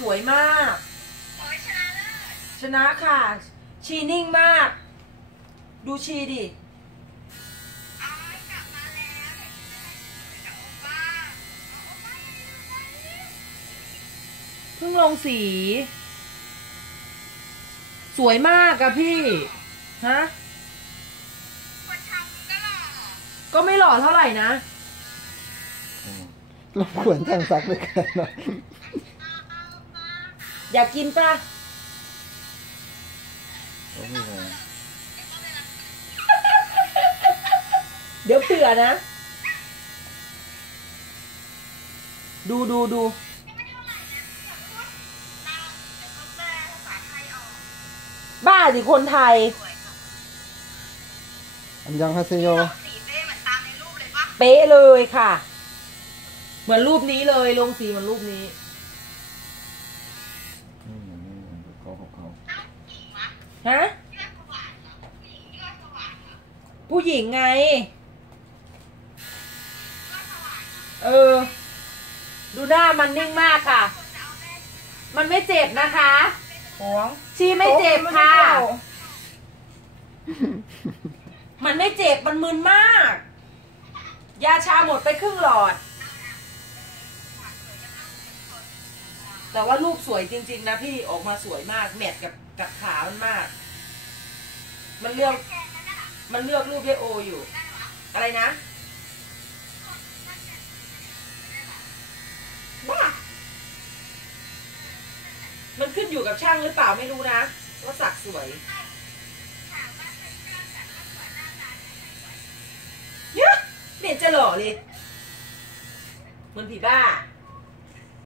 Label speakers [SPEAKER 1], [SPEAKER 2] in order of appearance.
[SPEAKER 1] สวยมาก
[SPEAKER 2] ชนะเลิศ
[SPEAKER 1] ชนะค่ะ ชีนิ่งมาก ดูชีดิ
[SPEAKER 2] เพิ่
[SPEAKER 1] งลงสี สวยมากอะพี่ ฮะก็ไม่หล่อเท่าไหร่นะ
[SPEAKER 3] รบกวนช่างซักด้วยกันหน่อย
[SPEAKER 1] อยากกินปะ
[SPEAKER 3] โอ้โห
[SPEAKER 1] เดี๋ยวเผื่อนะ ดูดูดู
[SPEAKER 2] ไม่เท่าไหร่นะอย่าพูดเราเดี๋ยวก็แปลภาษาไทยออก
[SPEAKER 1] บ้าสิคนไทย
[SPEAKER 2] สวยค่ะ
[SPEAKER 3] อันยังฮาเซโย
[SPEAKER 2] เราสีเป๊ะเหมือนตามในรูปเลยปะ
[SPEAKER 1] เป๊ะเลยค่ะ เหมือนรูปนี้เลยลงสีเหมือนรูปนี้
[SPEAKER 3] นี่เหมือนนี่เหมือนเขาของเขา
[SPEAKER 2] อ้าวหญิงวะ
[SPEAKER 1] ฮะ
[SPEAKER 2] เลือดสว่างเหรอผู้หญิงเลือดสว่างเหรอ
[SPEAKER 1] ผู้หญิงไง
[SPEAKER 2] เลือดสว่างเหรอ
[SPEAKER 1] เออ ดูหน้ามันนิ่งมากค่ะ
[SPEAKER 2] คนจะเอาแม่
[SPEAKER 1] มันไม่เจ็บนะคะ
[SPEAKER 4] หวง
[SPEAKER 1] ชีไม่เจ็บค่ะ มันไม่เจ็บ มันมึนมาก ยาชาหมดไปครึ่งหลอด แต่ว่ารูปสวยจริง ๆ นะพี่ออกมาสวยมาก แมทกับกับขามันมาก มันเลือก มันเลือกรูปได้โออยู่ อะไรนะว่ามันขึ้นอยู่กับช่างหรือเปล่าไม่รู้นะว่าสักสวยเยอะไม่เห็นจะหล่อเลยเหมันผีบ้า